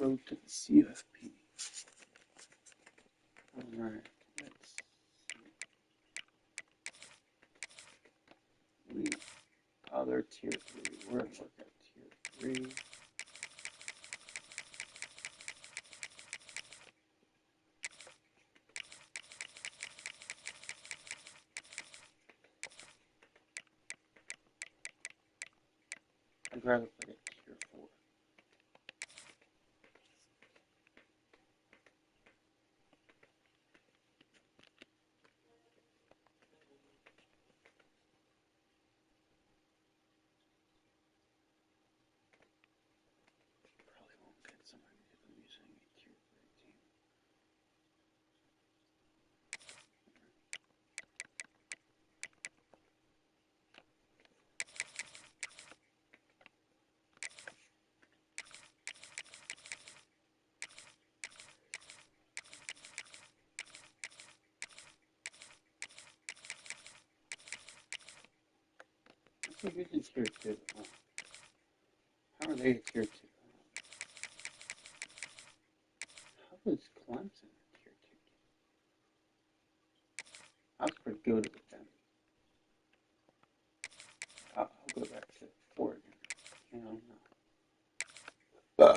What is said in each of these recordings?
road to the CFP. Alright, let's see. They're tier 3. We're going to look at tier 3. I'd rather play at tier 4. Probably won't get somebody if I'm using a tier 3 team. Let's see who's in tier 2. Oh. How are they at tier 2? How is Clemson at tier 2? I was pretty good with them. I'll go back to Oregon. You know, no. Let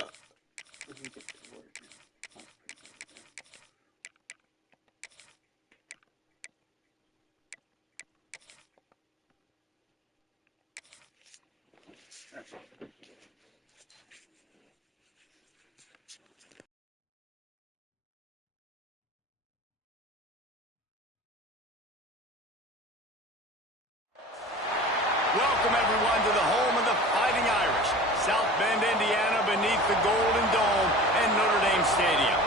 me get to Oregon. I was pretty good with them. Welcome, everyone, to the home of the Fighting Irish, South Bend, Indiana, beneath the Golden Dome and Notre Dame Stadium.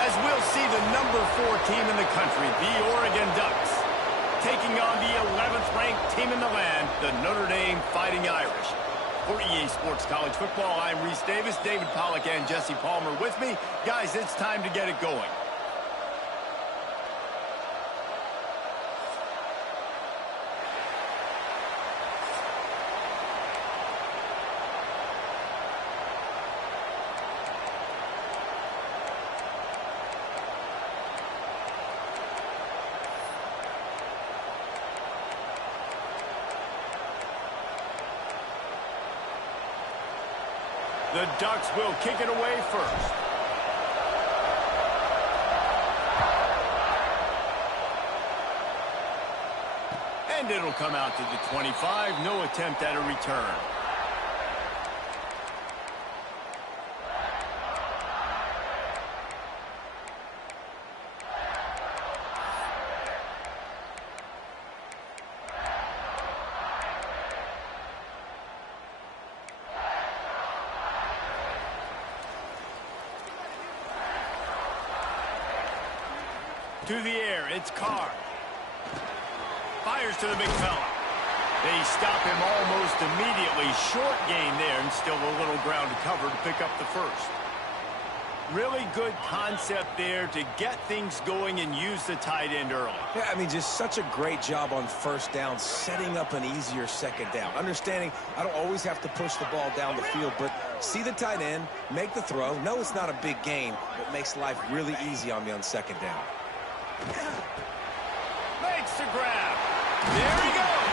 As we'll see the number 4 team in the country, the Oregon Ducks, taking on the 11th ranked team in the land, the Notre Dame Fighting Irish. For EA Sports College Football, I'm Reese Davis, David Pollack, and Jesse Palmer with me. Guys, it's time to get it going. The Ducks will kick it away first. And it'll come out to the 25. No attempt at a return. To the air, it's Carr. Fires to the big fella. They stop him almost immediately. Short gain there, and still a little ground to cover to pick up the first. Really good concept there to get things going and use the tight end early. Yeah, I mean, just such a great job on first down, setting up an easier second down. Understanding I don't always have to push the ball down the field, but see the tight end, make the throw. No, it's not a big gain, but makes life really easy on me on second down. Makes the grab. There he goes.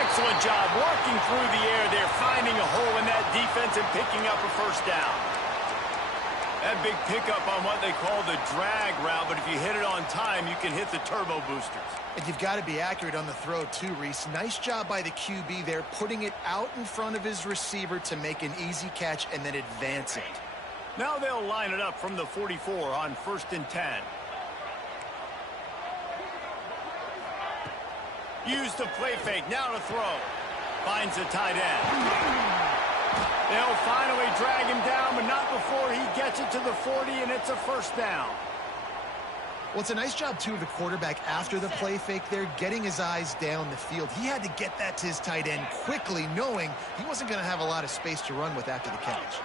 Excellent job working through the air there, finding a hole in that defense and picking up a first down. That big pickup on what they call the drag route, but if you hit it on time, you can hit the turbo boosters. And you've got to be accurate on the throw too, Reese. Nice job by the QB there, putting it out in front of his receiver to make an easy catch and then advance it. Now they'll line it up from the 44 on 1st and 10. Use the play fake, now to throw. Finds the tight end. They'll finally drag him down, but not before he gets it to the 40, and it's a first down. Well, it's a nice job, too, of the quarterback after the play fake there, getting his eyes down the field. He had to get that to his tight end quickly, knowing he wasn't going to have a lot of space to run with after the catch.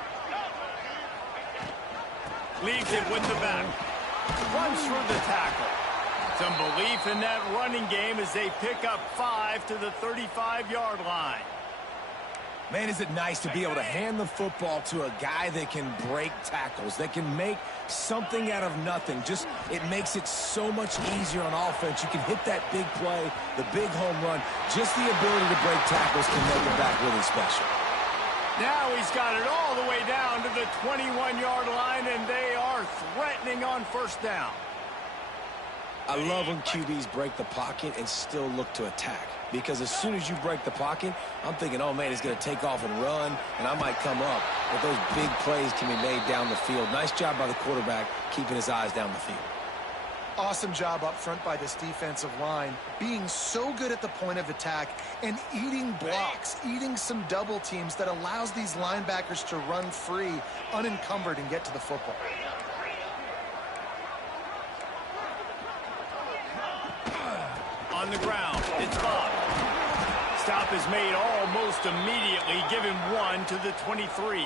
Leaves it with the back. Runs through the tackle. Some belief in that running game as they pick up 5 to the 35-yard line. Man, is it nice to be able to hand the football to a guy that can break tackles, that can make something out of nothing. Just, it makes it so much easier on offense. You can hit that big play, the big home run. Just the ability to break tackles can make it back really special. Now he's got it all the way down to the 21-yard line, and they are threatening on first down. I love when QBs break the pocket and still look to attack. Because as soon as you break the pocket, I'm thinking, oh, man, he's going to take off and run, and I might come up. But those big plays can be made down the field. Nice job by the quarterback keeping his eyes down the field. Awesome job up front by this defensive line, being so good at the point of attack and eating blocks, eating some double teams that allows these linebackers to run free, unencumbered, and get to the football. On the ground, it's Bob. Stop is made almost immediately, giving 1 to the 23.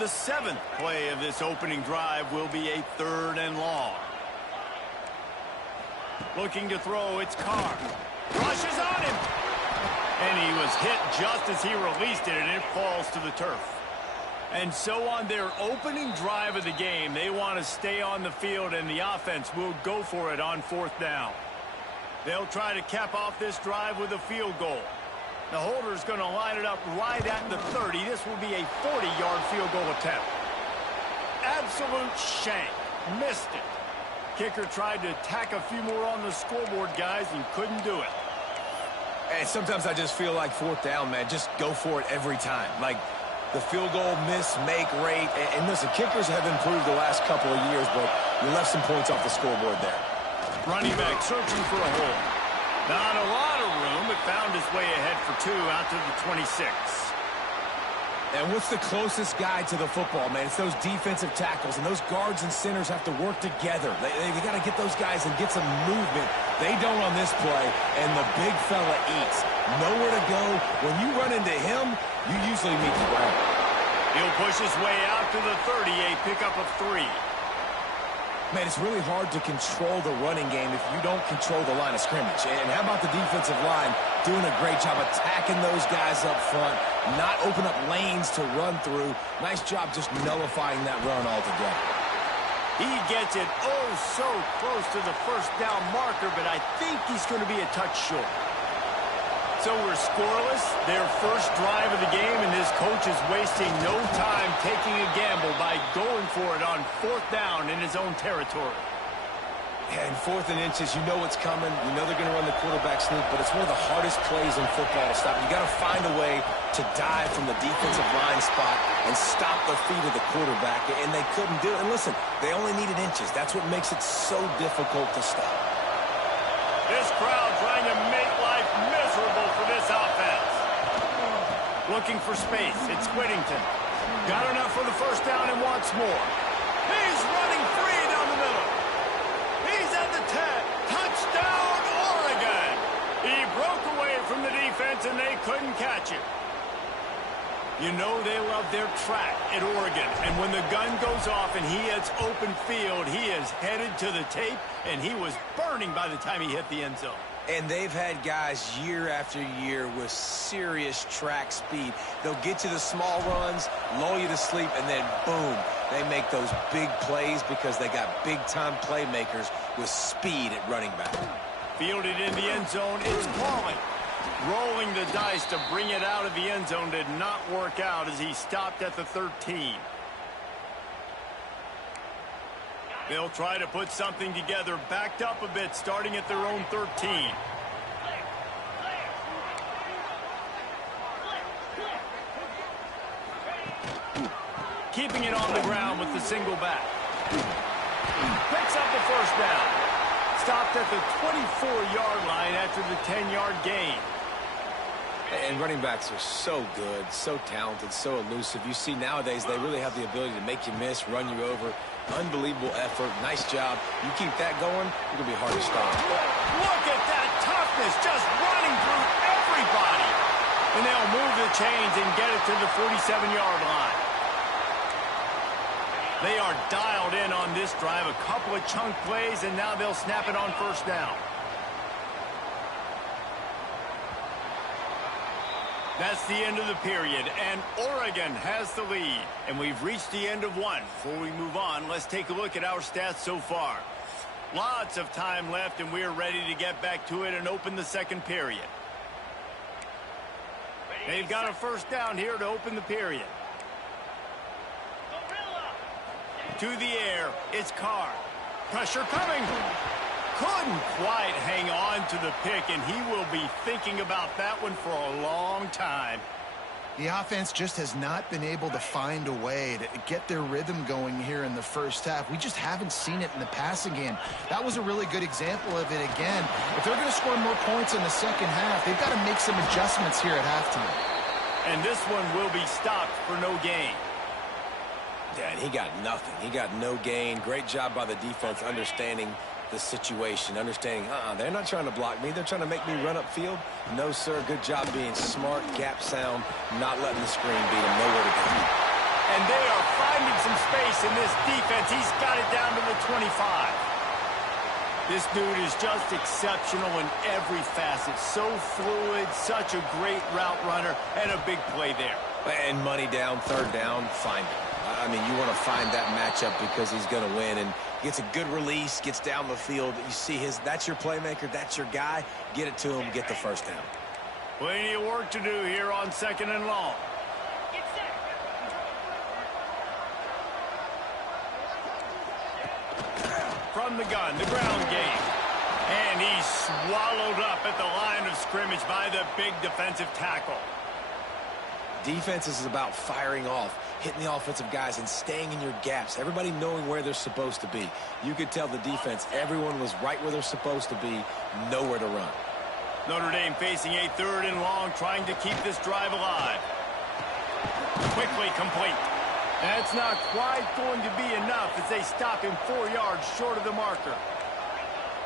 The 7th play of this opening drive will be a 3rd and long. Looking to throw, it's Carr. Rushes on him. And he was hit just as he released it, and it falls to the turf. And so on their opening drive of the game, they want to stay on the field, and the offense will go for it on 4th down. They'll try to cap off this drive with a field goal. The holder's going to line it up right at the 30. This will be a 40-yard field goal attempt. Absolute shank. Missed it. Kicker tried to tack a few more on the scoreboard, guys, and couldn't do it. And sometimes I just feel like 4th down, man. Just go for it every time. Like the field goal miss-make rate. And listen, kickers have improved the last couple of years, but you left some points off the scoreboard there. Running back searching for a hole. Not a lot of room, but found his way ahead for 2 out to the 26. And what's the closest guy to the football, man? It's those defensive tackles, and those guards and centers have to work together. They got to get those guys and get some movement. They don't on this play, and the big fella eats. Nowhere to go. When you run into him, you usually meet the ground. He'll push his way out to the 30, a pickup of 3. Man, it's really hard to control the running game if you don't control the line of scrimmage. And how about the defensive line doing a great job attacking those guys up front, not open up lanes to run through. Nice job just nullifying that run altogether. He gets it oh so close to the first down marker, but I think he's going to be a touch short. So we're scoreless, their first drive of the game, and this coach is wasting no time taking a gamble by going for it on 4th down in his own territory. And 4th and inches, you know what's coming. You know they're going to run the quarterback sneak, but it's one of the hardest plays in football to stop. You got to find a way to dive from the defensive line spot and stop the feet of the quarterback, and they couldn't do it. And listen, they only needed inches. That's what makes it so difficult to stop. This crowd trying to make life miserable for this offense. Looking for space. It's Whittington. Got enough for the first down and wants more. He's running free down the middle. He's at the 10. Touchdown, Oregon. He broke away from the defense, and they couldn't catch him. You know they love their track at Oregon, and when the gun goes off and he hits open field, he is headed to the tape, and he was burning by the time he hit the end zone. And they've had guys year after year with serious track speed. They'll get you the small runs, lull you to sleep, and then boom, they make those big plays because they got big-time playmakers with speed at running back. Fielded in the end zone, it's Pauling. Rolling the dice to bring it out of the end zone did not work out as he stopped at the 13. They'll try to put something together, backed up a bit, starting at their own 13. Keeping it on the ground with the single back. Picks up the first down. Stopped at the 24-yard line after the 10-yard gain. And running backs are so good, so talented, so elusive. You see nowadays they really have the ability to make you miss, run you over. Unbelievable effort. Nice job. You keep that going, you're going to be hard to stop. Look at that toughness, just running through everybody. And they'll move the chains and get it to the 47-yard line. They are dialed in on this drive. A couple of chunk plays, and now they'll snap it on first down. That's the end of the period, and Oregon has the lead. And we've reached the end of one. Before we move on, let's take a look at our stats so far. Lots of time left, and we're ready to get back to it and open the second period. They've got a first down here to open the period. To the air, it's Carr. Pressure coming. Couldn't quite hang on to the pick, and he will be thinking about that one for a long time. The offense just has not been able to find a way to get their rhythm going here in the first half. We just haven't seen it in the passing game. That was a really good example of it again. If they're going to score more points in the second half, they've got to make some adjustments here at halftime. And this one will be stopped for no gain. Yeah, and he got nothing. He got no gain. Great job by the defense understanding the situation, understanding, they're not trying to block me. They're trying to make me run upfield. No, sir. Good job being smart, gap sound, not letting the screen beat him. Nowhere to go. And they are finding some space in this defense. He's got it down to the 25. This dude is just exceptional in every facet. So fluid, such a great route runner, and a big play there. And money down, third down, find him. I mean, you want to find that matchup because he's going to win, and gets a good release, gets down the field. You see that's your playmaker, that's your guy. Get it to him, get the first down. Plenty of work to do here on 2nd and long. From the gun, the ground game. And he's swallowed up at the line of scrimmage by the big defensive tackle. Defense is about firing off, hitting the offensive guys and staying in your gaps. Everybody knowing where they're supposed to be. You could tell the defense, everyone was right where they're supposed to be, nowhere to run. Notre Dame facing a 3rd and long, trying to keep this drive alive. Quickly complete. That's not quite going to be enough as they stop him 4 yards short of the marker.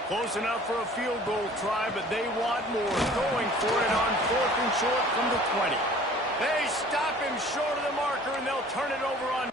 Close enough for a field goal try, but they want more. Going for it on 4th and short from the 20. They stop him short of the marker, and they'll turn it over on.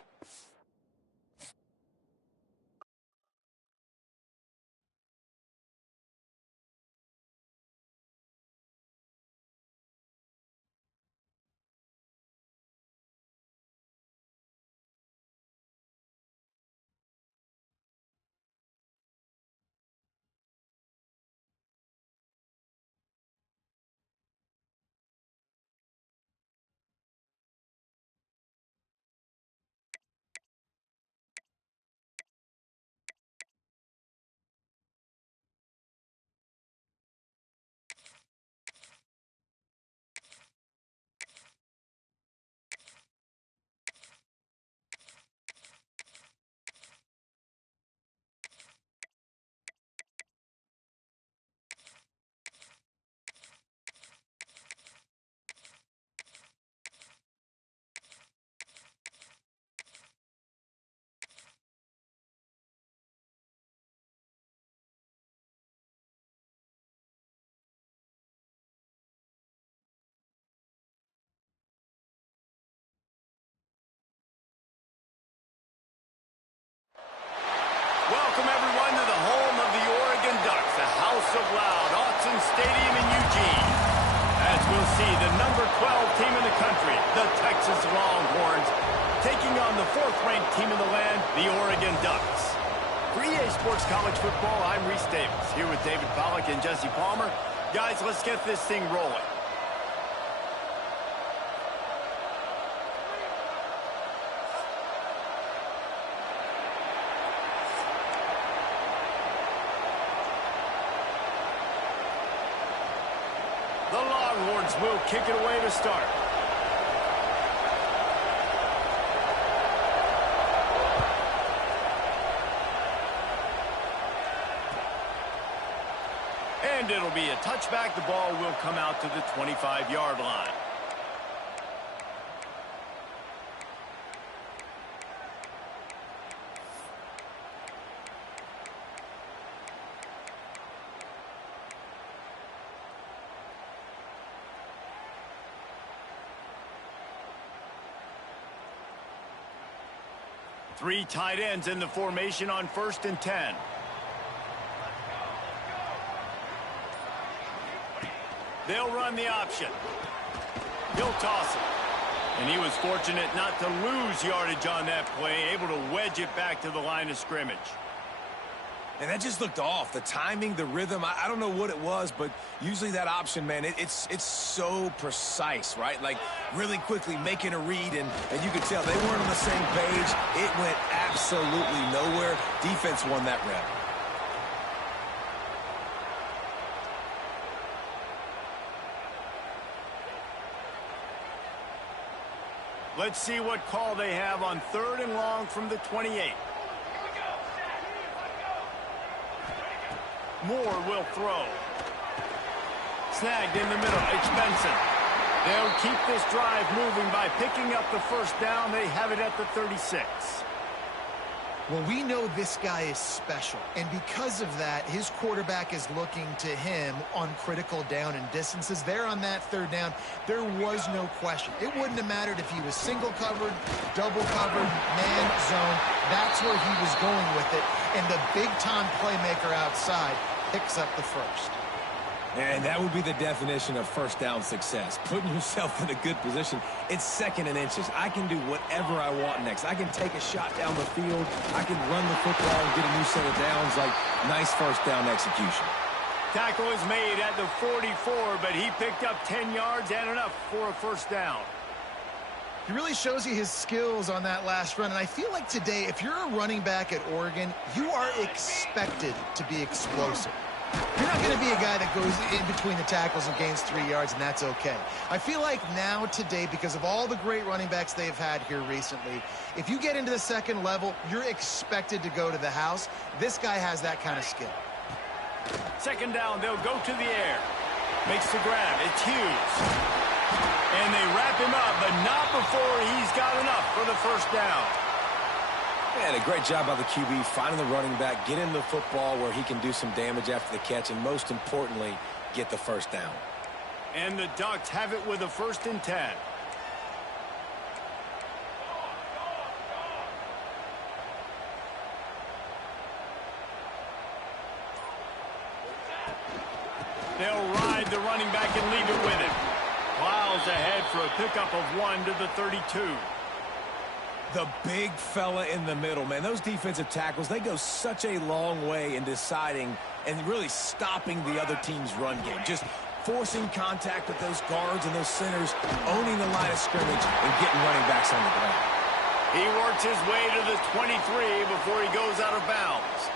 Welcome, everyone, to the home of the Oregon Ducks, the House of Loud, Autzen Stadium in Eugene. As we'll see, the number 12 team in the country, the Texas Longhorns, taking on the 4th-ranked team in the land, the Oregon Ducks. For EA Sports College Football, I'm Reese Davis, here with David Pollack and Jesse Palmer. Guys, let's get this thing rolling. The Longhorns will kick it away to start. And it'll be a touchback. The ball will come out to the 25-yard line. Three tight ends in the formation on 1st and 10. They'll run the option. He'll toss it. And he was fortunate not to lose yardage on that play, able to wedge it back to the line of scrimmage. And that just looked off. The timing, the rhythm, I don't know what it was, but usually that option, man, it's so precise, right? Like, really quickly making a read, and you could tell they weren't on the same page. It went absolutely nowhere. Defense won that rep. Let's see what call they have on 3rd and long from the 28. Moore will throw. Snagged in the middle. It's Benson. They'll keep this drive moving by picking up the first down. They have it at the 36. Well, we know this guy is special, and because of that, his quarterback is looking to him on critical down and distances. There on that 3rd down, there was no question. It wouldn't have mattered if he was single covered, double covered, man zone. That's where he was going with it, and the big-time playmaker outside picks up the first. And that would be the definition of first down success. Putting yourself in a good position. It's 2nd and inches. I can do whatever I want next. I can take a shot down the field. I can run the football and get a new set of downs. Like, nice first down execution. Tackle is made at the 44, but he picked up 10 yards and enough for a first down. He really shows you his skills on that last run. And I feel like today, if you're a running back at Oregon, you are expected to be explosive. You're not going to be a guy that goes in between the tackles and gains 3 yards, and that's okay. I feel like now today, because of all the great running backs they've had here recently, if you get into the 2nd level, you're expected to go to the house. This guy has that kind of skill. 2nd down, they'll go to the air. Makes the grab. It's Hughes. And they wrap him up, but not before he's got enough for the first down. And a great job by the QB, finding the running back, get him the football where he can do some damage after the catch, and most importantly, get the first down. And the Ducks have it with a 1st and 10. They'll ride the running back and leave it with him. Plows ahead for a pickup of 1 to the 32. The big fella in the middle, man. Those defensive tackles, they go such a long way in deciding and really stopping the other team's run game. Just forcing contact with those guards and those centers, owning the line of scrimmage, and getting running backs on the ground. He works his way to the 23 before he goes out of bounds.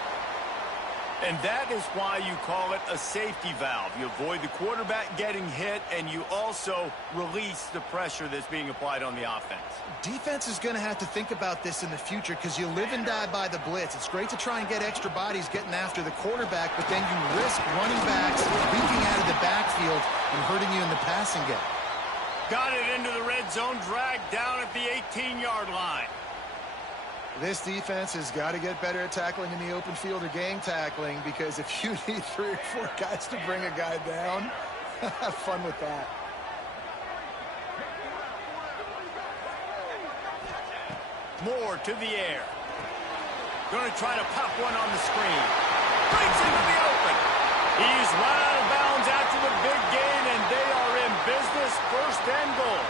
And that is why you call it a safety valve. You avoid the quarterback getting hit, and you also release the pressure that's being applied on the offense. Defense is going to have to think about this in the future because you live and die by the blitz. It's great to try and get extra bodies getting after the quarterback, but then you risk running backs leaking out of the backfield and hurting you in the passing game. Got it into the red zone, dragged down at the 18-yard line. This defense has got to get better at tackling in the open field or gang tackling, because if you need 3 or 4 guys to bring a guy down, have fun with that. Moore to the air. Going to try to pop one on the screen. Breaks into the open. He's run out of bounds after the big gain, and they are in business, 1st and goal.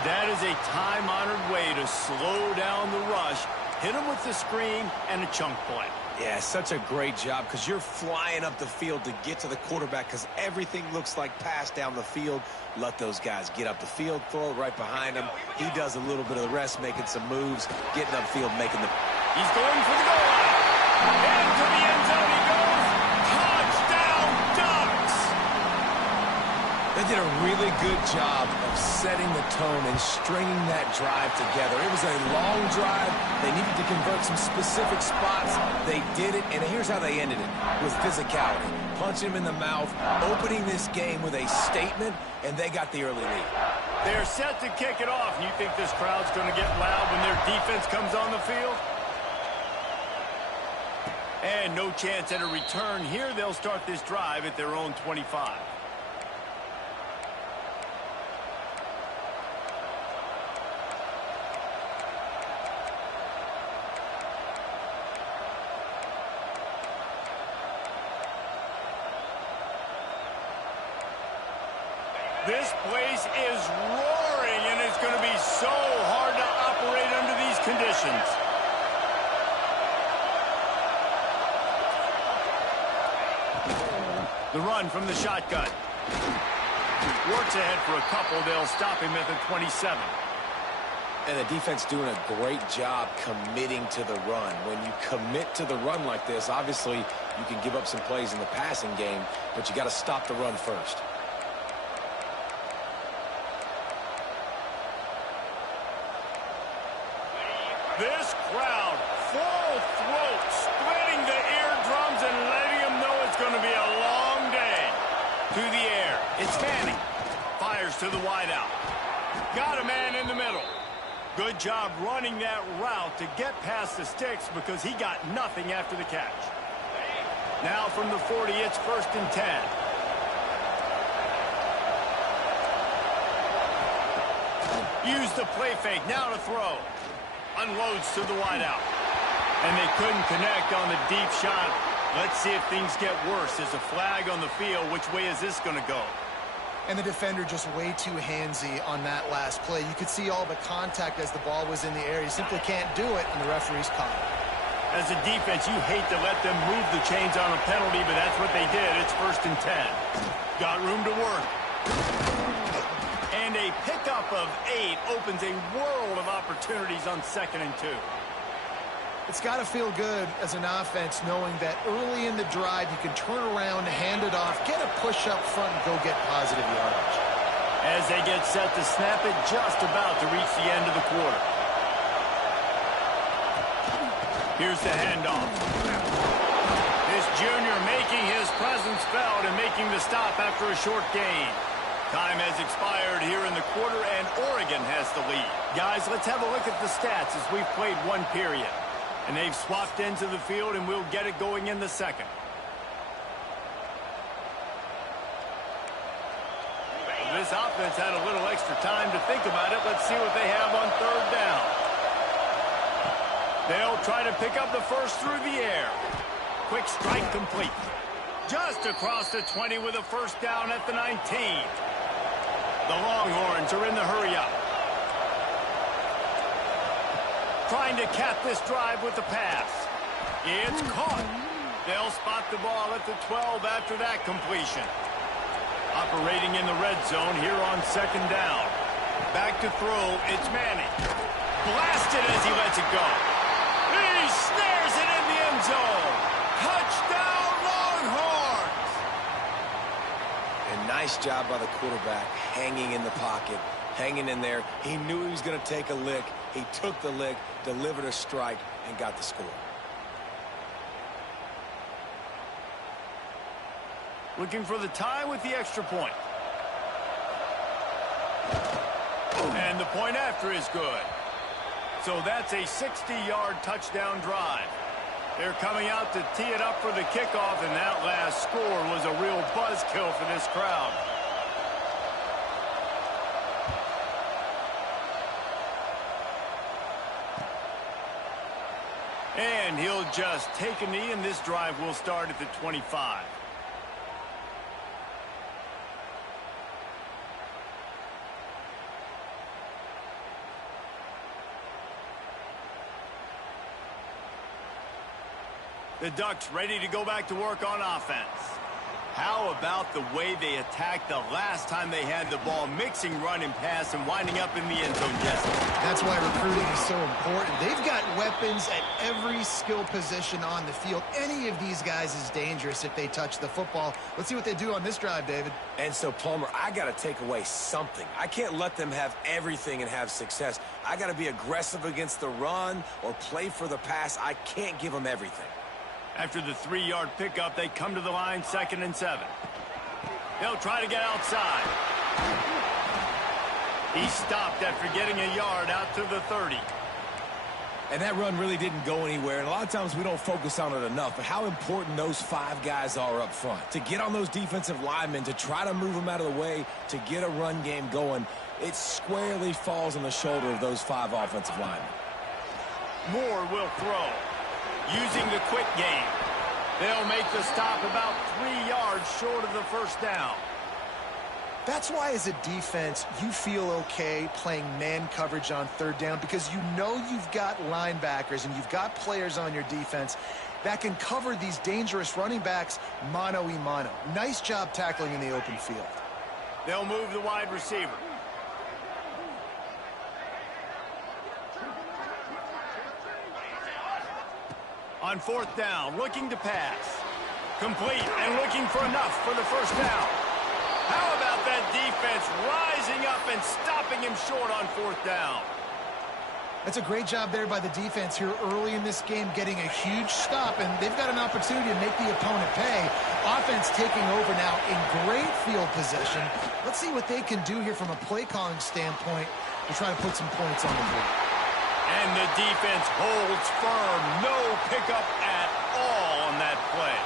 That is a time-honored way to slow down the rush, hit him with the screen, and a chunk play. Yeah, such a great job because you're flying up the field to get to the quarterback because everything looks like pass down the field. Let those guys get up the field, throw it right behind him. He does a little bit of the rest, making some moves, getting upfield, making the... He's going for the goal line. Into the end zone he goes. Touchdown, Ducks! They did a really good job of setting the tone and stringing that drive together. It was a long drive. They needed to convert some specific spots. They did it, and here's how they ended it, with physicality. Punch him in the mouth, opening this game with a statement, and they got the early lead. They're set to kick it off. You think this crowd's going to get loud when their defense comes on the field? And no chance at a return here. They'll start this drive at their own 25. This place is roaring, and it's going to be so hard to operate under these conditions. The run from the shotgun. Works ahead for a couple. They'll stop him at the 27. And the defense doing a great job committing to the run. When you commit to the run like this, obviously you can give up some plays in the passing game, but you got to stop the run first. This crowd, full throat, splitting the eardrums and letting them know it's going to be a long day. To the air, it's Manning. Fires to the wideout. Got a man in the middle. Good job running that route to get past the sticks because he got nothing after the catch. Now from the 40, it's 1st and 10. Use the play fake, now to throw. Unloads to the wideout. And they couldn't connect on the deep shot. Let's see if things get worse. There's a flag on the field. Which way is this going to go? And the defender just way too handsy on that last play. You could see all the contact as the ball was in the air. You simply can't do it, and the referee's caught it. As a defense, you hate to let them move the chains on a penalty, but that's what they did. It's 1st and 10. Got room to work. And a pickup of 8 opens a world of opportunities on 2nd and 2. It's got to feel good as an offense knowing that early in the drive you can turn around, hand it off, get a push up front, and go get positive yardage. As they get set to snap it, just about to reach the end of the quarter. Here's the handoff. This junior making his presence felt and making the stop after a short gain. Time has expired here in the quarter, and Oregon has the lead. Guys, let's have a look at the stats as we've played one period. And they've swapped into the field, and we'll get it going in the second. This offense had a little extra time to think about it. Let's see what they have on 3rd down. They'll try to pick up the first through the air. Quick strike complete. Just across the 20 with a 1st down at the 19. The Longhorns are in the hurry-up. Trying to cap this drive with the pass. It's caught. They'll spot the ball at the 12 after that completion. Operating in the red zone here on 2nd down. Back to throw, it's Manning. Blasted as he lets it go. He snares it in the end zone. Touchdown, Longhorns! And nice job by the quarterback, hanging in the pocket, hanging in there. He knew he was going to take a lick. He took the lick, delivered a strike, and got the score. Looking for the tie with the extra point. And the point after is good. So that's a 60-yard touchdown drive. They're coming out to tee it up for the kickoff, and that last score was a real buzzkill for this crowd. And he'll just take a knee, and this drive will start at the 25. The Ducks ready to go back to work on offense. How about the way they attacked the last time they had the ball, mixing run and pass and winding up in the end zone, Jesse? That's why recruiting is so important. They've got weapons at every skill position on the field. Any of these guys is dangerous if they touch the football. Let's see what they do on this drive, David. And so, Palmer, I got to take away something. I can't let them have everything and have success. I got to be aggressive against the run or play for the pass. I can't give them everything. After the 3-yard pickup, they come to the line, 2nd and 7. They'll try to get outside. He stopped after getting a yard out to the 30. And that run really didn't go anywhere. And a lot of times we don't focus on it enough. But how important those 5 guys are up front. To get on those defensive linemen, to try to move them out of the way, to get a run game going, it squarely falls on the shoulder of those 5 offensive linemen. Moore will throw. Using the quick game. They'll make the stop about 3 yards short of the 1st down. That's why as a defense, you feel okay playing man coverage on third down because you know you've got linebackers and you've got players on your defense that can cover these dangerous running backs mano-a-mano. Nice job tackling in the open field. They'll move the wide receiver. On fourth down, looking to pass. Complete and looking for enough for the first down. How about that defense rising up and stopping him short on fourth down? That's a great job there by the defense here early in this game, getting a huge stop, and they've got an opportunity to make the opponent pay. Offense taking over now in great field possession. Let's see what they can do here from a play calling standpoint to try to put some points on the board. And the defense holds firm. No pickup at all on that play.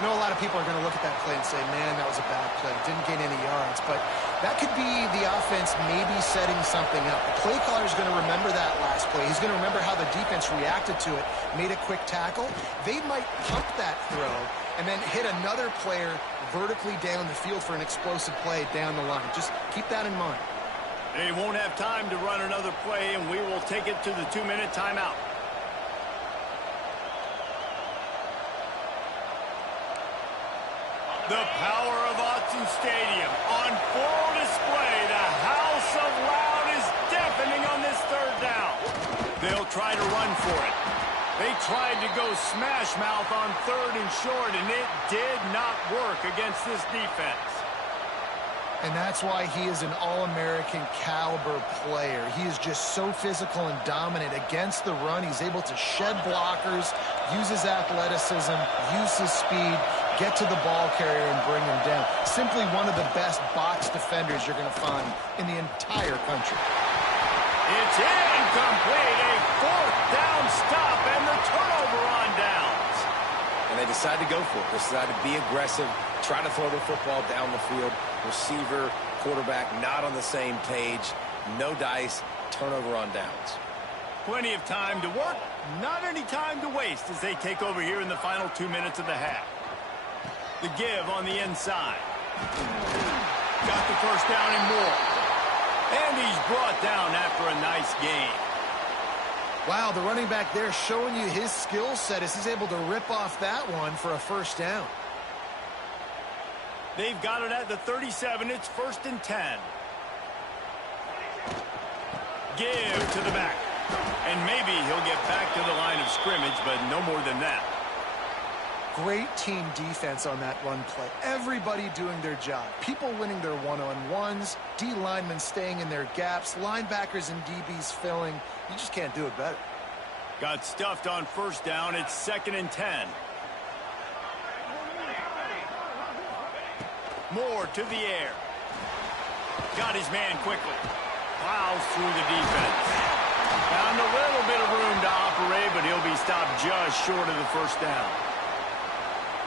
I know a lot of people are going to look at that play and say, man, that was a bad play. Didn't gain any yards. But that could be the offense maybe setting something up. The play caller is going to remember that last play. He's going to remember how the defense reacted to it, made a quick tackle. They might pump that throw and then hit another player vertically down the field for an explosive play down the line. Just keep that in mind. They won't have time to run another play, and we will take it to the 2-minute timeout. The power of Autzen Stadium on full display. The house of loud is deafening on this third down. They'll try to run for it. They tried to go smash mouth on third and short, and it did not work against this defense. And that's why he is an All-American caliber player. He is just so physical and dominant against the run. He's able to shed blockers, use his athleticism, use his speed, get to the ball carrier and bring him down. Simply one of the best box defenders you're going to find in the entire country. It's incomplete. A fourth down stop and the turnover on downs. And they decide to go for it. They decide to be aggressive, try to throw the football down the field. Receiver, quarterback, not on the same page. No dice, turnover on downs. Plenty of time to work, not any time to waste as they take over here in the final 2 minutes of the half. The give on the inside. Got the first down and more. And he's brought down after a nice gain. Wow, the running back there showing you his skill set as he's able to rip off that one for a first down. They've got it at the 37. It's 1st and 10. Give to the back. And maybe he'll get back to the line of scrimmage, but no more than that. Great team defense on that run play. Everybody doing their job. People winning their one-on-ones, D linemen staying in their gaps, linebackers and DBs filling. You just can't do it better. Got stuffed on first down. It's 2nd and 10. Moore to the air. Got his man quickly. Plows through the defense. Found a little bit of room to operate, but he'll be stopped just short of the first down.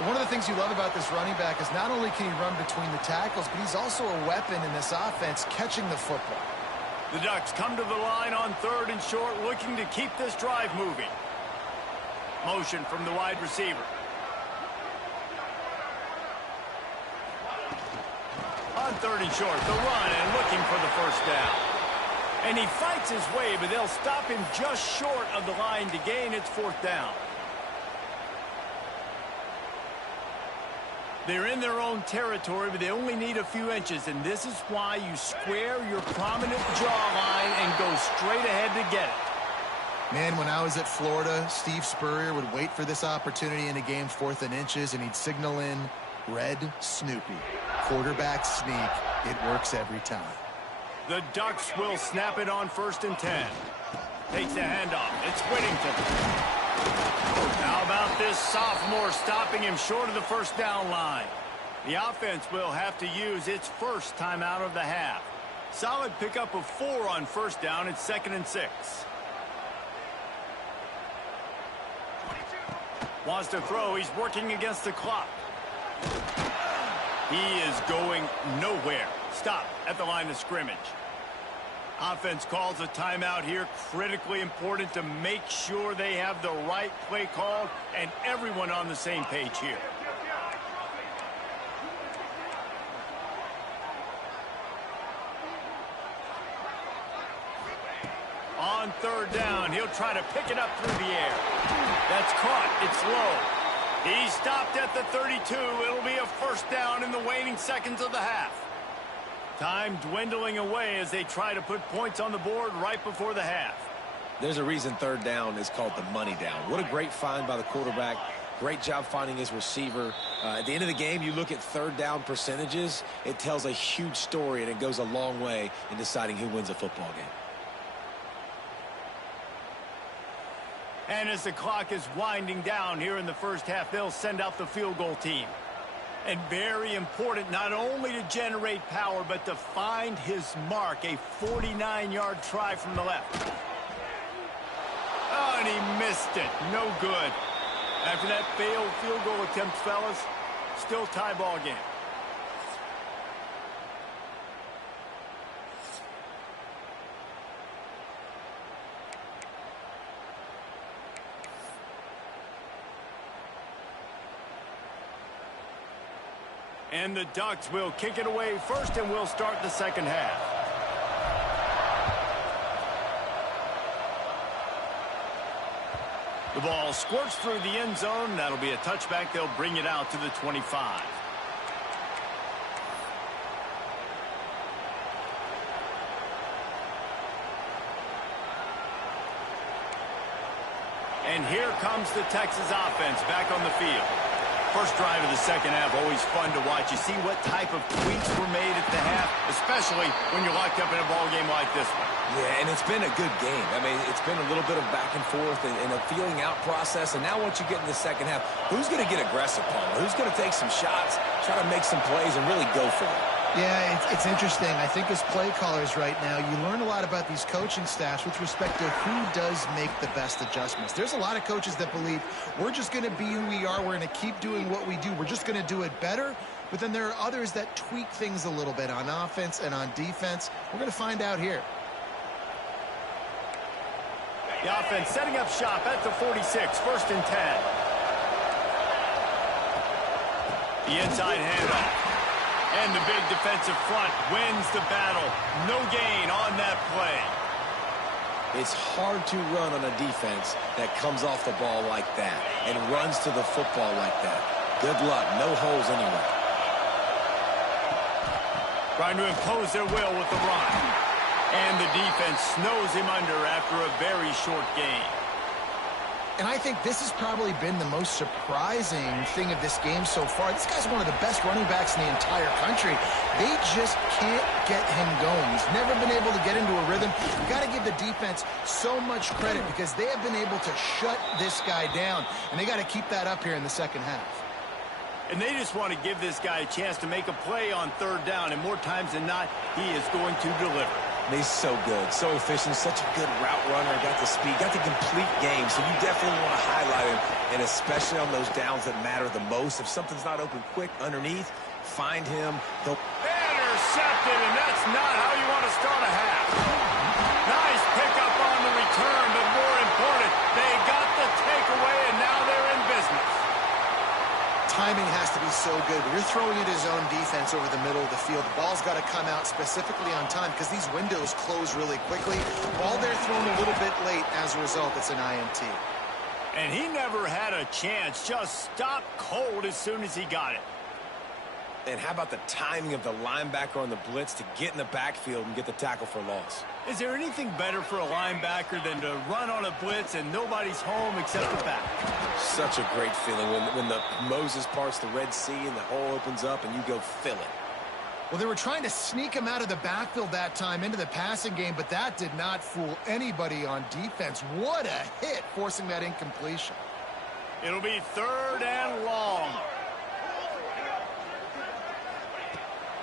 One of the things you love about this running back is not only can he run between the tackles, but he's also a weapon in this offense, catching the football. The Ducks come to the line on 3rd and short, looking to keep this drive moving. Motion from the wide receiver. On 3rd and short, the run and looking for the first down. And he fights his way, but they'll stop him just short of the line to gain. It's 4th down. They're in their own territory, but they only need a few inches, and this is why you square your prominent jawline and go straight ahead to get it. Man, when I was at Florida, Steve Spurrier would wait for this opportunity in a game 4th and inches, and he'd signal in Red Snoopy. Quarterback sneak. It works every time. The Ducks will snap it on 1st and 10. Takes the handoff. It's Whittington. How about this sophomore stopping him short of the first down line? The offense will have to use its first timeout of the half. Solid pickup of 4 on first down. It's 2nd and 6. Wants to throw. He's working against the clock. He is going nowhere. Stop at the line of scrimmage. Offense calls a timeout here. Critically important to make sure they have the right play called and everyone on the same page here. on third down. He'll try to pick it up through the air. That's caught. It's low. He stopped at the 32. It'll be a first down in the waning seconds of the half. Time dwindling away as they try to put points on the board right before the half. There's a reason third down is called the money down. What a great find by the quarterback. Great job finding his receiver. At the end of the game, you look at third down percentages. It tells a huge story, and it goes a long way in deciding who wins a football game. And as the clock is winding down here in the first half, they'll send out the field goal team. And very important, not only to generate power, but to find his mark. A 49-yard try from the left. Oh, and he missed it. No good. After that failed field goal attempt, fellas, still tie ball game. And the Ducks will kick it away first, and we'll start the second half. The ball squirts through the end zone. That'll be a touchback. They'll bring it out to the 25. And here comes the Texas offense back on the field. First drive of the second half, always fun to watch. You see what type of tweaks were made at the half, especially when you're locked up in a ball game like this one. Yeah, and it's been a good game. I mean, it's been a little bit of back and forth and a feeling out process. And now once you get in the second half, who's going to get aggressive, Palmer? Who's going to take some shots, try to make some plays, and really go for it? Yeah, it's interesting. I think as play callers right now, you learn a lot about these coaching staffs with respect to who does make the best adjustments. There's a lot of coaches that believe we're just going to be who we are. We're going to keep doing what we do. We're just going to do it better. But then there are others that tweak things a little bit on offense and on defense. We're going to find out here. The offense setting up shop at the 46, first and 10. The inside handoff. And the big defensive front wins the battle. No gain on that play. It's hard to run on a defense that comes off the ball like that and runs to the football like that. Good luck. No holes anywhere. Trying to impose their will with the run. And the defense snows him under after a very short gain. And I think this has probably been the most surprising thing of this game so far. This guy's one of the best running backs in the entire country. They just can't get him going. He's never been able to get into a rhythm. You've got to give the defense so much credit because they have been able to shut this guy down. And they got to keep that up here in the second half. And they just want to give this guy a chance to make a play on third down. And more times than not, he is going to deliver. He's so good, so efficient, such a good route runner, got the speed, got the complete game, so you definitely want to highlight him, and especially on those downs that matter the most. If something's not open quick underneath, find him. Intercepted, and that's not how you want to start a half. Nice pickup on the return, but more important, they got the takeaway, and now they're in business. Timing has to be so good. When you're throwing at his own defense over the middle of the field, the ball's got to come out specifically on time because these windows close really quickly. Ball they're thrown a little bit late. As a result, it's an INT. And he never had a chance. Just stopped cold as soon as he got it. And how about the timing of the linebacker on the blitz to get in the backfield and get the tackle for loss? Is there anything better for a linebacker than to run on a blitz and nobody's home except the back? Such a great feeling when the Moses parts the Red Sea and the hole opens up and you go fill it. Well, they were trying to sneak him out of the backfield that time into the passing game, but that did not fool anybody on defense. What a hit, forcing that incompletion. It'll be third and long.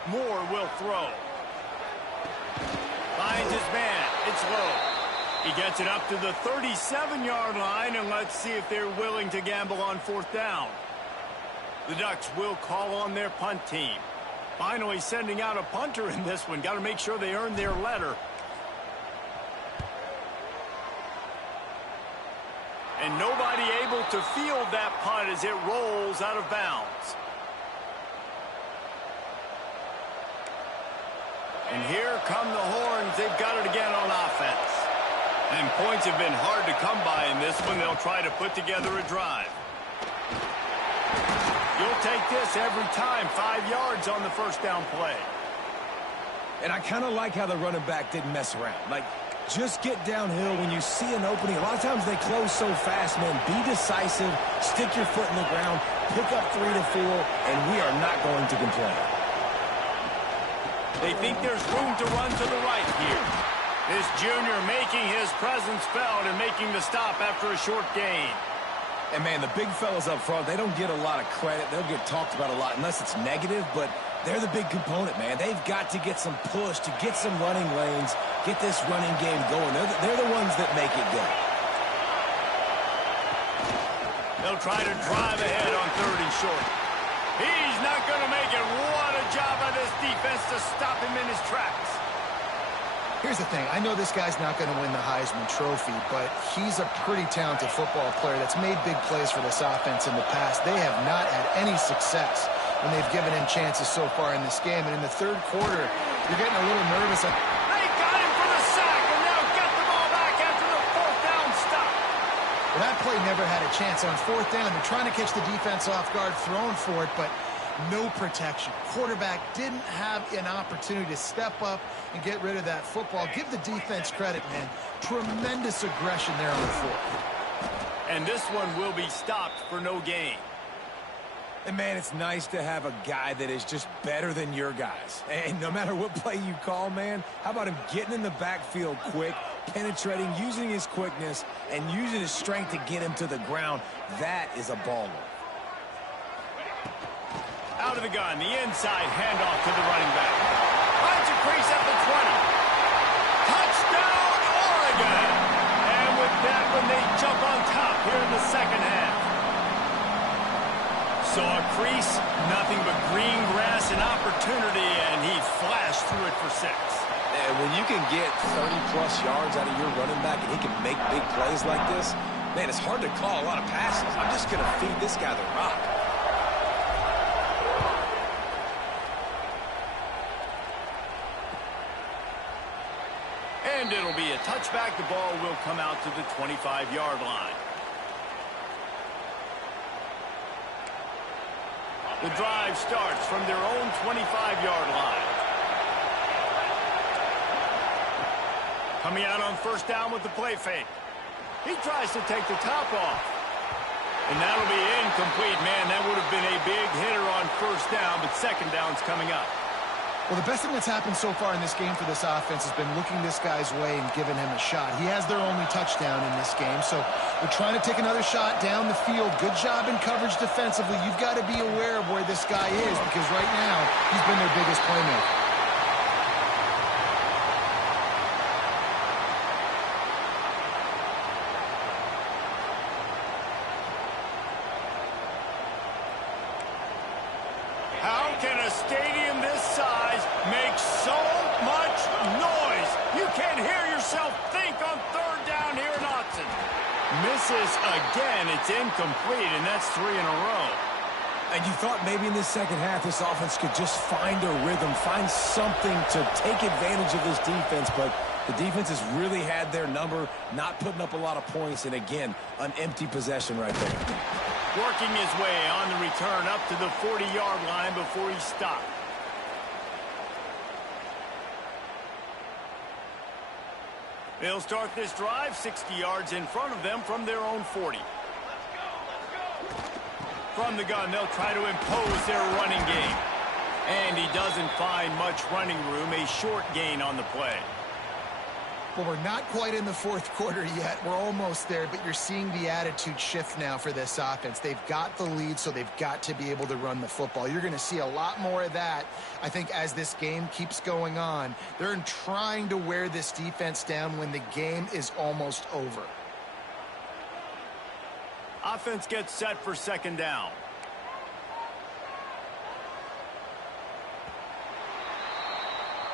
Moore will throw. Finds his man. It's low. He gets it up to the 37-yard line, and let's see if they're willing to gamble on fourth down. The Ducks will call on their punt team. Finally sending out a punter in this one. Got to make sure they earn their letter. And nobody able to field that punt as it rolls out of bounds. And here come the horns. They've got it again on offense. And points have been hard to come by in this one. They'll try to put together a drive. You'll take this every time. 5 yards on the first down play. And I kind of like how the running back didn't mess around. Like, just get downhill when you see an opening. A lot of times they close so fast, man. Be decisive, stick your foot in the ground, pick up 3 to 4, and we are not going to complain. They think there's room to run to the right here. This junior making his presence felt and making the stop after a short gain. And, man, the big fellas up front, they don't get a lot of credit. They'll get talked about a lot unless it's negative, but they're the big component, man. They've got to get some push, to get some running lanes, get this running game going. They're the ones that make it go. They'll try to drive ahead on 3rd and short. He's not going to make it. What a job by this defense to stop him in his tracks. Here's the thing. I know this guy's not going to win the Heisman Trophy, but he's a pretty talented football player that's made big plays for this offense in the past. They have not had any success when they've given him chances so far in this game. And in the 3rd quarter, you're getting a little nervous. They got him for the sack, and now got the ball back after the 4th down stop. Well, that play never had a chance. On 4th down, they're trying to catch the defense off guard, throwing for it, but no protection. Quarterback didn't have an opportunity to step up and get rid of that football. Give the defense credit, man. Tremendous aggression there on the 4th. And this one will be stopped for no gain. And, man, it's nice to have a guy that is just better than your guys. And no matter what play you call, man, how about him getting in the backfield quick, penetrating, using his quickness, and using his strength to get him to the ground? That is a baller. Out of the gun, the inside handoff to the running back. Finds a crease at the 20. Touchdown, Oregon! And with that one, they jump on top here in the 2nd half. Saw a crease, nothing but green grass and opportunity, and he flashed through it for 6. And when you can get 30-plus yards out of your running back and he can make big plays like this, man, it's hard to call a lot of passes. I'm just going to feed this guy the rock. And it'll be a touchback. The ball will come out to the 25-yard line. The drive starts from their own 25-yard line. Coming out on 1st down with the play fake. He tries to take the top off. And that'll be incomplete. Man, that would have been a big hitter on 1st down, but 2nd down's coming up. Well, the best thing that's happened so far in this game for this offense has been looking this guy's way and giving him a shot. He has their only touchdown in this game, so they're trying to take another shot down the field. Good job in coverage defensively. You've got to be aware of where this guy is because right now he's been their biggest playmaker. How can a stadium this size make so much noise? You can't hear yourself think on 3rd down here in Autzen. Misses again. It's incomplete, and that's 3 in a row. And you thought maybe in this 2nd half this offense could just find a rhythm, find something to take advantage of this defense, but the defense has really had their number, not putting up a lot of points, and again, an empty possession right there. Working his way on the return up to the 40-yard line before he stopped. They'll start this drive 60 yards in front of them from their own 40. From the gun, they'll try to impose their running game. And he doesn't find much running room, a short gain on the play. Well, we're not quite in the 4th quarter yet. We're almost there, but you're seeing the attitude shift now for this offense. They've got the lead, so they've got to be able to run the football. You're going to see a lot more of that, I think, as this game keeps going on. They're trying to wear this defense down when the game is almost over. Offense gets set for 2nd down.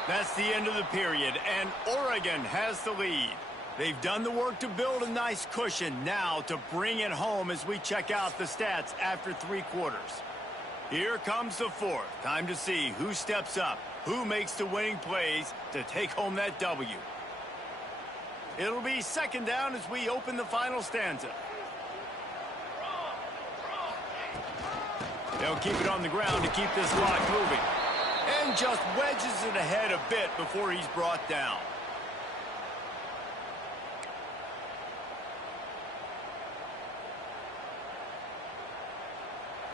That's the end of the period, and Oregon has the lead. They've done the work to build a nice cushion now to bring it home as we check out the stats after 3 quarters. Here comes the 4th. Time to see who steps up, who makes the winning plays to take home that W. It'll be second down as we open the final stanza. They'll keep it on the ground to keep this clock moving. And just wedges it ahead a bit before he's brought down.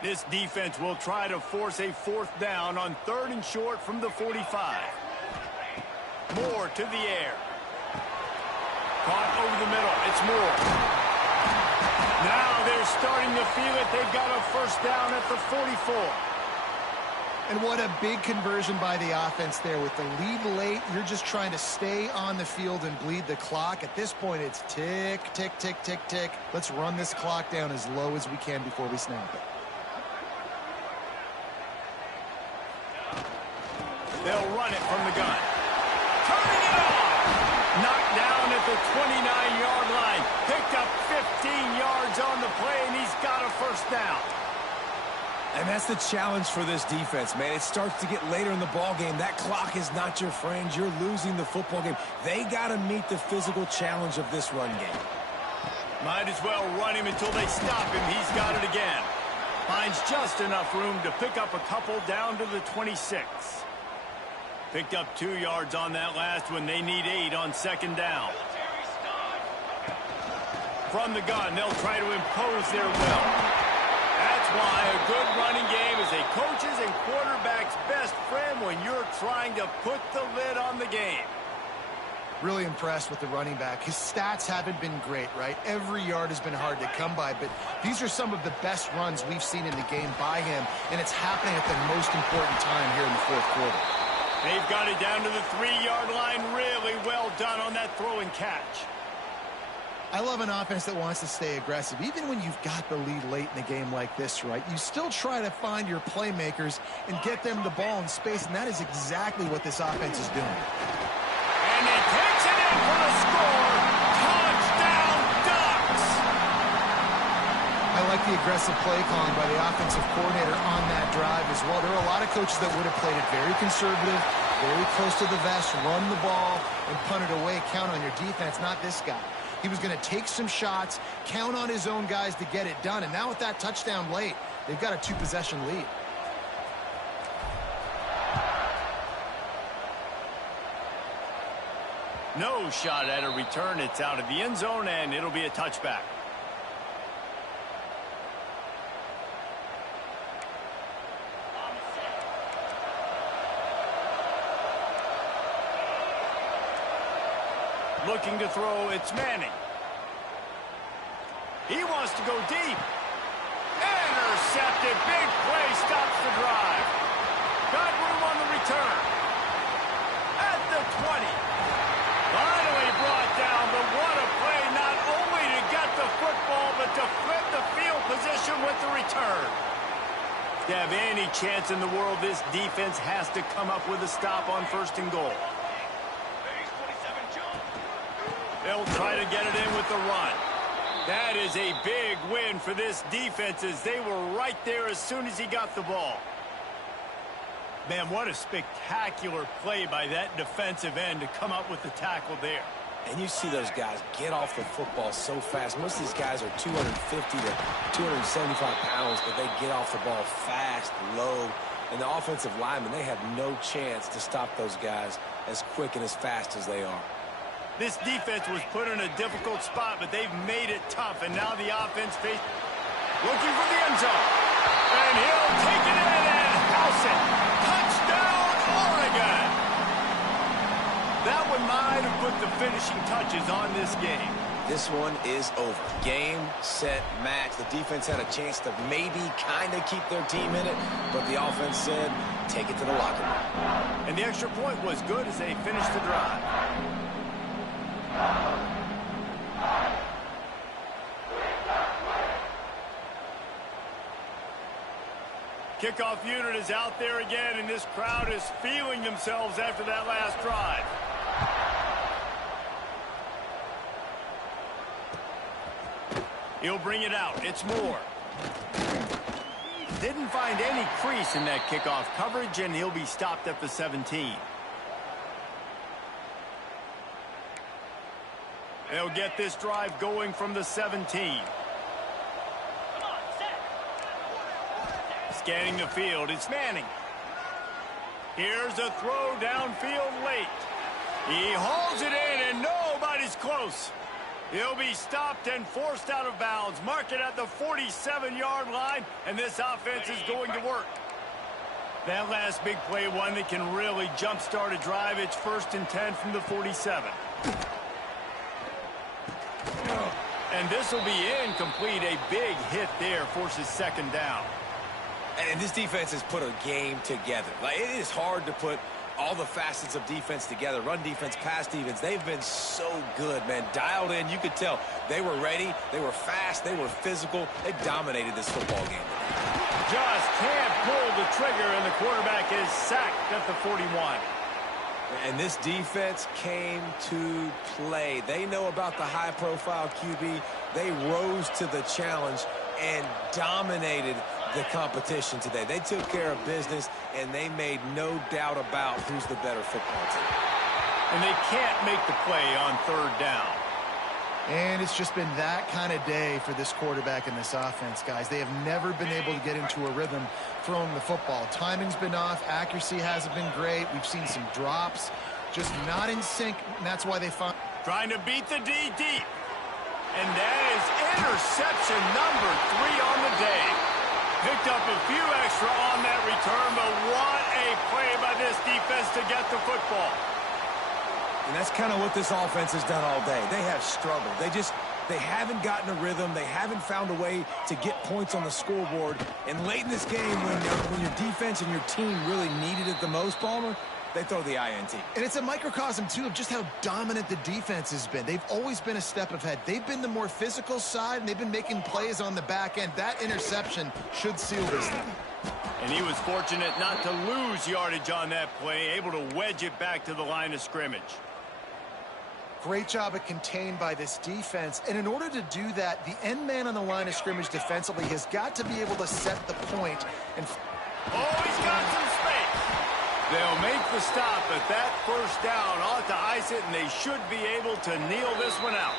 This defense will try to force a fourth down on 3rd and short from the 45. Moore to the air. Caught over the middle. It's Moore. Now they're starting to feel it. They've got a first down at the 44. And what a big conversion by the offense there. With the lead late, you're just trying to stay on the field and bleed the clock. At this point, it's tick, tick, tick, tick, tick. Let's run this clock down as low as we can before we snap it. They'll run it from the gun. Turning it off. Knocked down at the 29-yard line. Picked up 15 yards on the play, and he's got a first down. And that's the challenge for this defense, man. It starts to get later in the ball game. That clock is not your friend. You're losing the football game. They got to meet the physical challenge of this run game. Might as well run him until they stop him. He's got it again. Finds just enough room to pick up a couple down to the 26. Picked up 2 yards on that last one. They need 8 on second down. From the gun, they'll try to impose their will. That's why a good running game is a coach's and quarterback's best friend when you're trying to put the lid on the game. Really impressed with the running back. His stats haven't been great, right? Every yard has been hard to come by, but these are some of the best runs we've seen in the game by him, and it's happening at the most important time here in the fourth quarter. They've got it down to the 3-yard line. Really well done on that throw and catch. I love an offense that wants to stay aggressive. Even when you've got the lead late in a game like this, right, you still try to find your playmakers and get them the ball in space, and that is exactly what this offense is doing. And he takes it in for the score. Touchdown, Ducks! I like the aggressive play calling by the offensive coordinator on that drive as well. There are a lot of coaches that would have played it very conservative, very close to the vest, run the ball, and punt it away. Count on your defense, not this guy. He was going to take some shots, count on his own guys to get it done. And now with that touchdown late, they've got a 2-possession lead. No shot at a return. It's out of the end zone, and it'll be a touchback. Looking to throw, it's Manning. He wants to go deep. Intercepted. Big play stops the drive. Got room on the return. At the 20. Finally brought down, but what a play, not only to get the football, but to flip the field position with the return. To have any chance in the world, this defense has to come up with a stop on 1st and goal. They'll try to get it in with the run. That is a big win for this defense as they were right there as soon as he got the ball. Man, what a spectacular play by that defensive end to come up with the tackle there. And you see those guys get off the football so fast. Most of these guys are 250 to 275 pounds, but they get off the ball fast, low. And the offensive linemen, they have no chance to stop those guys as quick and as fast as they are. This defense was put in a difficult spot, but they've made it tough. And now the offense looking for the end zone. And he'll take it in and house it. Touchdown, Oregon! That one might have put the finishing touches on this game. This one is over. Game, set, match. The defense had a chance to maybe kind of keep their team in it, but the offense said, take it to the locker room. And the extra point was good as they finished the drive. Kickoff unit is out there again, and this crowd is feeling themselves after that last drive. He'll bring it out. It's Moore. Didn't find any crease in that kickoff coverage, and he'll be stopped at the 17. They'll get this drive going from the 17. Scanning the field, it's Manning. Here's a throw downfield late. He hauls it in, and nobody's close. He'll be stopped and forced out of bounds. Mark it at the 47-yard line, and this offense is going to work. That last big play, one that can really jumpstart a drive. It's 1st and 10 from the 47. And this will be incomplete. A big hit there forces 2nd down. And this defense has put a game together. Like, it is hard to put all the facets of defense together. Run defense, pass defense. They've been so good, man. Dialed in. You could tell they were ready. They were fast. They were physical. They dominated this football game. Just can't pull the trigger, and the quarterback is sacked at the 41. And this defense came to play. They know about the high-profile QB. They rose to the challenge and dominated the competition today. They took care of business, and they made no doubt about who's the better football team. And they can't make the play on 3rd down. And it's just been that kind of day for this quarterback and this offense, guys. They have never been able to get into a rhythm throwing the football. Timing's been off. Accuracy hasn't been great. We've seen some drops. Just not in sync, and that's why they found... Trying to beat the D deep. And that is interception number 3 on the day. Picked up a few extra on that return, but what a play by this defense to get the football. And that's kind of what this offense has done all day. They have struggled. They haven't gotten a rhythm. They haven't found a way to get points on the scoreboard. And late in this game, when your defense and your team really needed it the most, Palmer, they throw the INT. And it's a microcosm, too, of just how dominant the defense has been. They've always been a step ahead. They've been the more physical side, and they've been making plays on the back end. That interception should seal this thing. And he was fortunate not to lose yardage on that play, able to wedge it back to the line of scrimmage. Great job at contained by this defense. And in order to do that, the end man on the line of scrimmage defensively has got to be able to set the point. And oh, he's got some space. They'll make the stop, but that 1st down ought to ice it, and they should be able to kneel this one out.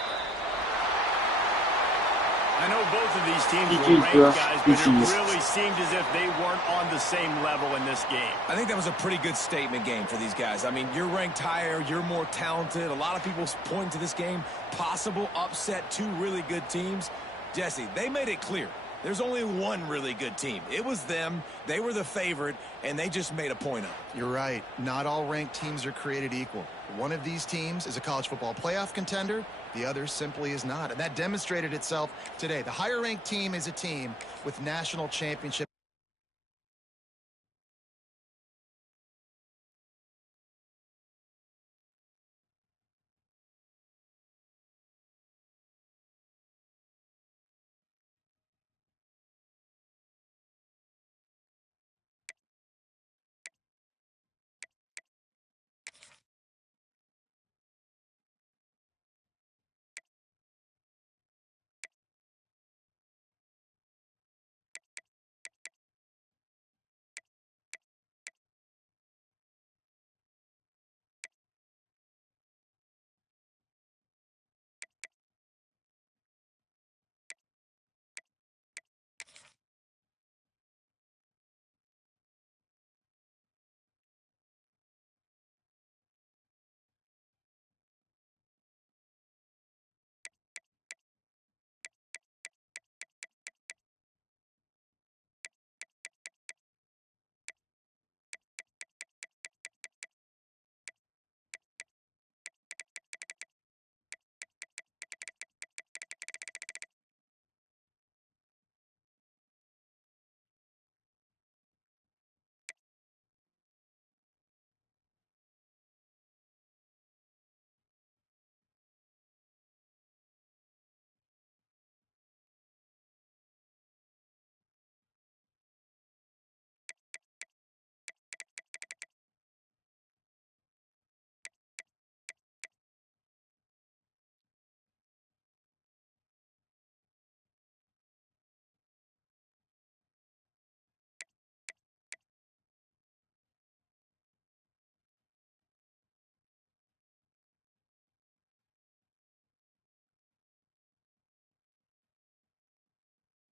I know both of these teams were ranked, guys, but it really seemed as if they weren't on the same level in this game. I think that was a pretty good statement game for these guys. I mean, you're ranked higher, you're more talented. A lot of people point to this game, possible upset, 2 really good teams. Jesse, they made it clear. There's only one really good team. It was them. They were the favorite, and they just made a point of it. You're right. Not all ranked teams are created equal. One of these teams is a college football playoff contender. The other simply is not. And that demonstrated itself today. The higher ranked team is a team with national championship